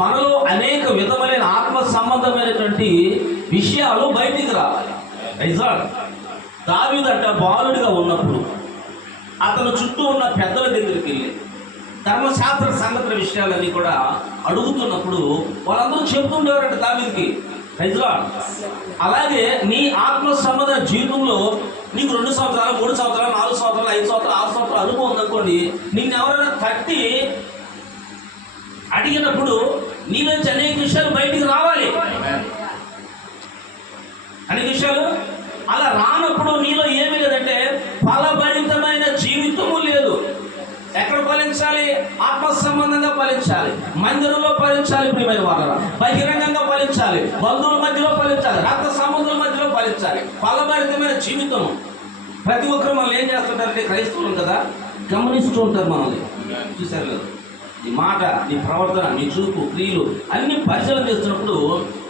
మనలో అనేక విధములైన ఆత్మ సంబంధమైనటువంటి విషయాలు బయటికి రావాలి. దావీదంట బాలుడిగా ఉన్నప్పుడు అతను చుట్టూ ఉన్న పెద్దల దగ్గరికి వెళ్ళి ధర్మశాస్త్ర సంగతుల విషయాలన్నీ కూడా అడుగుతున్నప్పుడు వాళ్ళందరూ చెబుతుండేవారంట దావీదుకి. అలాగే నీ ఆత్మ సంబంధ జీవితంలో నీకు 2 సంవత్సరాలు 3 సంవత్సరాలు 4 సంవత్సరాలు 5 సంవత్సరాలు 6 సంవత్సరాలు అనుభవం ఉందనుకోండి, నిన్ను ఎవరైనా తట్టి అడిగినప్పుడు నీ నుంచి అనేక విషయాలు బయటికి రావాలి. అనేక విషయాలు అలా రానప్పుడు నీలో ఏమీ లేదంటే ఫలభరితమైన జీవితము లేదు. ఎక్కడ ఫలించాలి? ఆత్మ సంబంధంగా ఫలించాలి, మందిరంలో ఫలించాలి, ప్రియమైన వాళ్ళ బహిరంగంగా ఫలించాలి, బంధువుల మధ్యలో ఫలించాలి, రక్త సంబంధుల మధ్యలో ఫలించాలి. ఫలభరితమైన జీవితము. ప్రతి ఒక్కరు మనల్ని ఏం చేస్తుంటారంటే, క్రైస్తవులు కదా, గమనిస్తూ ఉంటారు మనల్ని. చూసారు లేదు, నీ మాట, నీ ప్రవర్తన, నీ చూపు, క్రియలు అన్ని పరిశీలన చేస్తున్నప్పుడు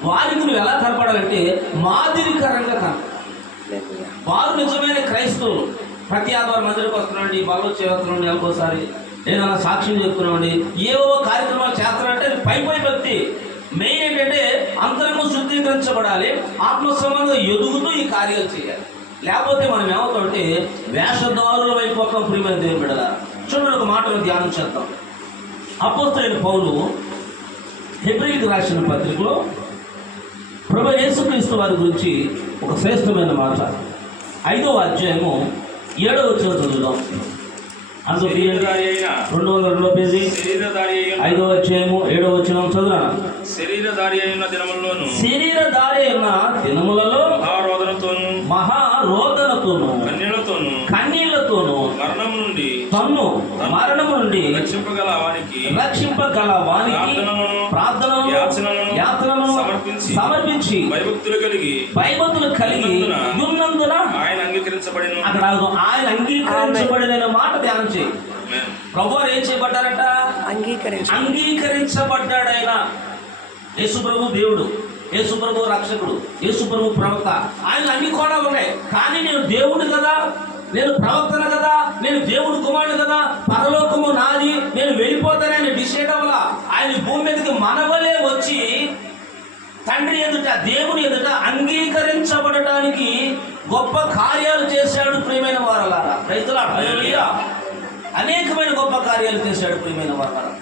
వారికి నువ్వు ఎలా కనపడాలంటే మాదిరికరంగా కనపడాలి. వారు నిజమైన క్రైస్తవులు. ప్రతి ఆదివారం మందిరికి వస్తున్నాండి, బల్లో చేస్తున్నాండి, నెలకోసారి ఏదైనా సాక్ష్యం చెప్తున్నామండి, ఏవో కార్యక్రమాలు చేస్తున్నారంటే అది పై భక్తి. మెయిన్ ఏంటంటే అంతరంగం శుద్ధీకరించబడాలి, ఆత్మ సంబంధం ఎదుగుతూ ఈ కార్యాలు చేయాలి. లేకపోతే మనం ఏమవుతామంటే వేషధారులం అయిపోతాం. ప్రియమైన దేవుని బిడ్డలారా, చూడండి, ఒక మాటను ధ్యానం చేద్దాం. అపోస్తలుడైన పౌలు హెబ్రీయులకు రాసిన పత్రికలో ప్రభువైన యేసుక్రీస్తు వారి గురించి ఒక శ్రేష్టమైన మాట 5వ అధ్యాయము 7వ వచనం చదువుదాం. అందులో 202 పేజీ 5వ అధ్యాయము 7వ వచనం చదువునా. శరీరధారి అయిన దినములలో మహారోదనతోను కన్నీళ్లతోను మరణము నుండి రక్షింపగల వానికి ప్రార్థనను యాతనను సమర్పించి భయభక్తులు కలిగి ఉన్నందున ఆయన అంగీకరించబడిన మాట ధ్యానం చేయి. ప్రభువారు ఏం చేయబడ్డారట? అంగీకరించబడ్డాడాయన. యేసు ప్రభు దేవుడు, యేసు ప్రభు రక్షకుడు, యేసు ప్రభు ప్రవక్త. ఆయన అన్ని కూడా ఉన్నాయి. కానీ నేను దేవుడు కదా, నేను ప్రవక్తన కదా, నేను దేవుడు కుమారుడు కదా, పరలోకము నాది, నేను వెళ్ళిపోతానని డిసైడ్ అవ్వాల. ఆయన భూమి మీదకి మనవలే వచ్చి తండ్రి ఎదుట, దేవుని ఎదుట అంగీకరించబడటానికి గొప్ప కార్యాలు చేశాడు. ప్రియమైన వారలారా, రైతుల అనేకమైన గొప్ప కార్యాలు చేశాడు. ప్రియమైన వారలారా,